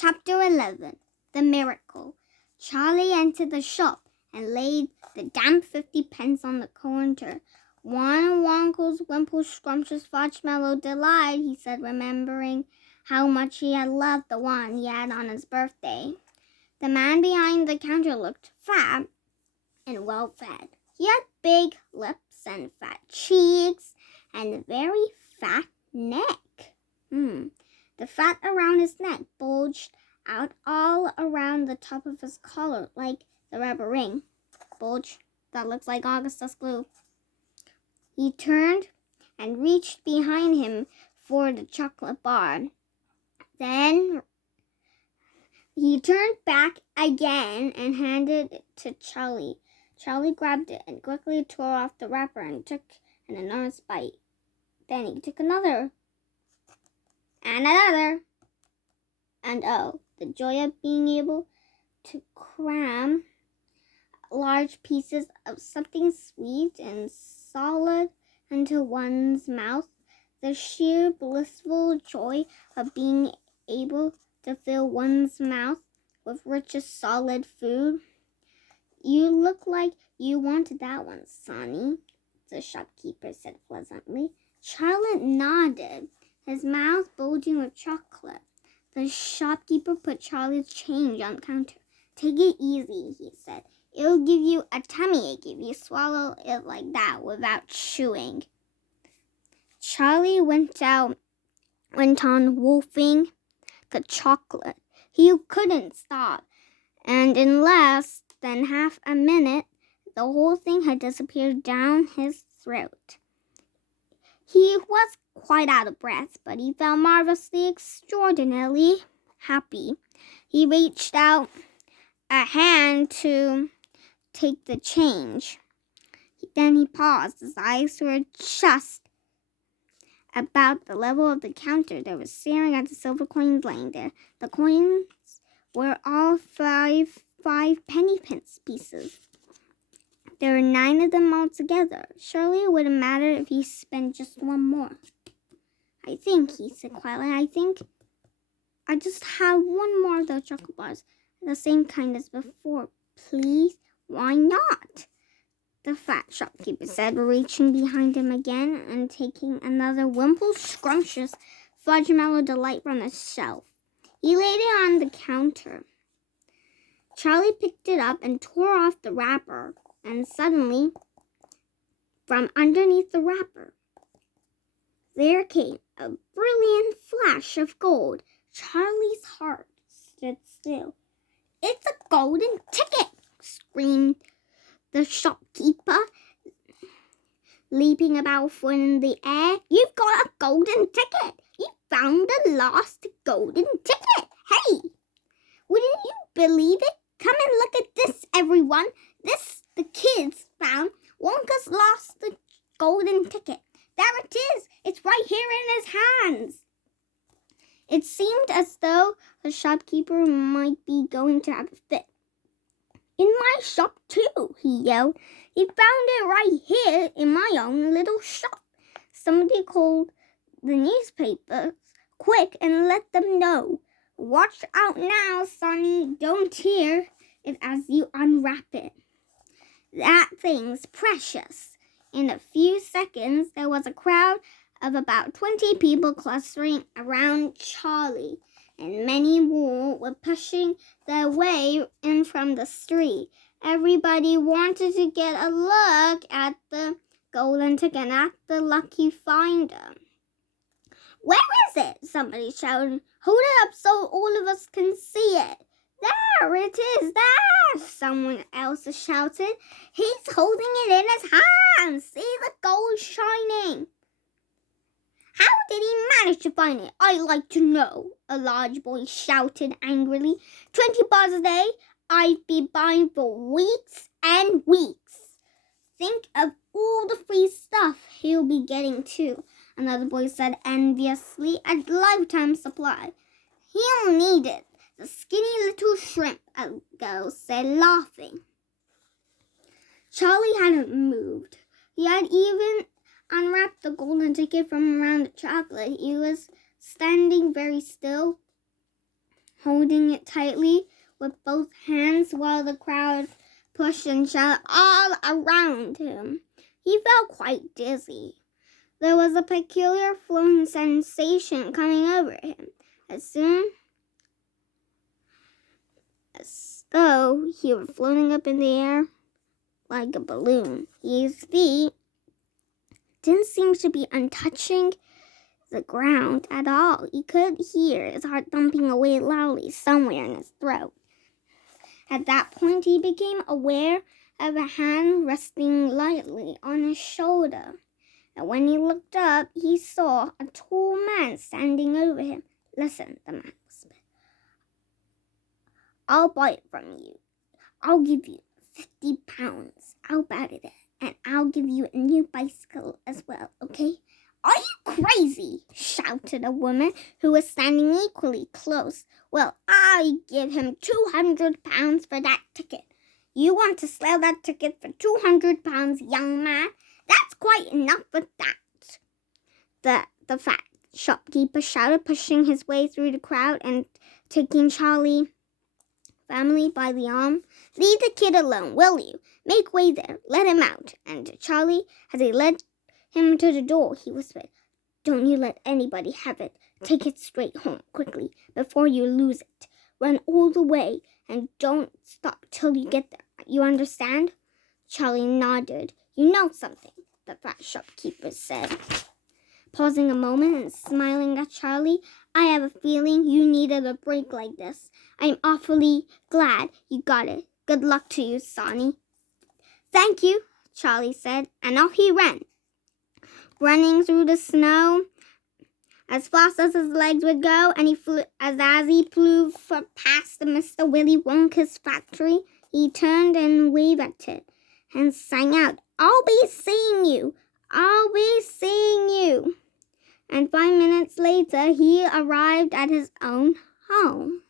Chapter 11 The Miracle. Charlie entered the shop and laid the damp 50p on the counter. One Wonkle's wimple scrumptious fudge-mellow delight, he said, remembering how much he had loved the one he had on his birthday. The man behind the counter looked fat and well-fed. He had big lips and fat cheeks and a very fat neck. The fat around his neck bulged out all around the top of his collar like the rubber ring. Bulge that looks like Augustus glue. He turned and reached behind him for the chocolate bar. Then he turned back again and handed it to Charlie. Charlie grabbed it and quickly tore off the wrapper and took an enormous bite. Then he took another. And another. And oh, the joy of being able to cram large pieces of something sweet and solid into one's mouth. The sheer blissful joy of being able to fill one's mouth with rich, solid food. You look like you wanted that one, Sonny, the shopkeeper said pleasantly. Charlie nodded, his mouth bulging with chocolate. The shopkeeper put Charlie's change on the counter. Take it easy, he said. It'll give you a tummy ache if you swallow it like that without chewing. Charlie went on wolfing the chocolate. He couldn't stop, and in less than half a minute, the whole thing had disappeared down his throat. He was quite out of breath, but he felt marvelously, extraordinarily happy. He reached out a hand to take the change. Then he paused. His eyes were just about the level of the counter. They were staring at the silver coins laying there. The coins were all five penny pieces. There were 9 of them altogether. Surely it wouldn't matter if he spent just one more. I think, he said quietly, I just have one more of the chocolate bars, the same kind as before. Please, why not? The fat shopkeeper said, reaching behind him again and taking another wimple scrumptious fudge mellow delight from the shelf. He laid it on the counter. Charlie picked it up and tore off the wrapper, and suddenly, from underneath the wrapper, there came a brilliant flash of gold. Charlie's heart stood still. It's a golden ticket, screamed the shopkeeper, leaping about in the air. You've got a golden ticket. You found the lost golden ticket. Hey, wouldn't you believe it? Come and look at this, everyone. This the kids found. Wonka's lost the golden ticket. There it is. It's right here in his hands. It seemed as though the shopkeeper might be going to have a fit. In my shop, too, he yelled. He found it right here in my own little shop. Somebody called the newspapers quick and let them know. Watch out now, Sonny. Don't tear it as you unwrap it. That thing's precious. In a few seconds, there was a crowd of about 20 people clustering around Charlie, and many more were pushing their way in from the street. Everybody wanted to get a look at the golden ticket, at the lucky finder. Where is it? Somebody shouted. Hold it up so all of us can see it. There it is, there, someone else shouted. He's holding it in his hands. See the gold shining. How did he manage to find it? I'd like to know, a large boy shouted angrily. 20 bars a day, I'd be buying for weeks and weeks. Think of all the free stuff he'll be getting too, another boy said enviously. A lifetime supply. He'll need it. The skinny little shrimp, a girl said, laughing. Charlie hadn't moved. He had even unwrapped the golden ticket from around the chocolate. He was standing very still, holding it tightly with both hands while the crowd pushed and shouted all around him. He felt quite dizzy. There was a peculiar floating sensation coming over him, as though he were floating up in the air like a balloon. His feet didn't seem to be untouching the ground at all. He could hear his heart thumping away loudly somewhere in his throat. At that point, he became aware of a hand resting lightly on his shoulder. And when he looked up, he saw a tall man standing over him. Listen, the man whispered. I'll buy it from you. I'll give you 50 pounds. I'll bet it, and I'll give you a new bicycle as well, okay? Are you crazy? Shouted a woman who was standing equally close. Well, I give him 200 pounds for that ticket. You want to sell that ticket for 200 pounds, young man? That's quite enough for that. The fat shopkeeper shouted, pushing his way through the crowd and taking Charlie family by the arm. Leave the kid alone, will you? Make way there. Let him out. And Charlie, as he led him to the door, he whispered, Don't you let anybody have it. Take it straight home, quickly, before you lose it. Run all the way, and don't stop till you get there. You understand? Charlie nodded. You know something, the fat shopkeeper said. Pausing a moment and smiling at Charlie, I have a feeling you needed a break like this. I'm awfully glad you got it. Good luck to you, Sonny. Thank you, Charlie said, and off he ran, running through the snow as fast as his legs would go, and he flew as he flew past Mr. Willy Wonka's factory. He turned and waved at it and sang out, I'll be seeing you. I'll be seeing you. And 5 minutes later, he arrived at his own home.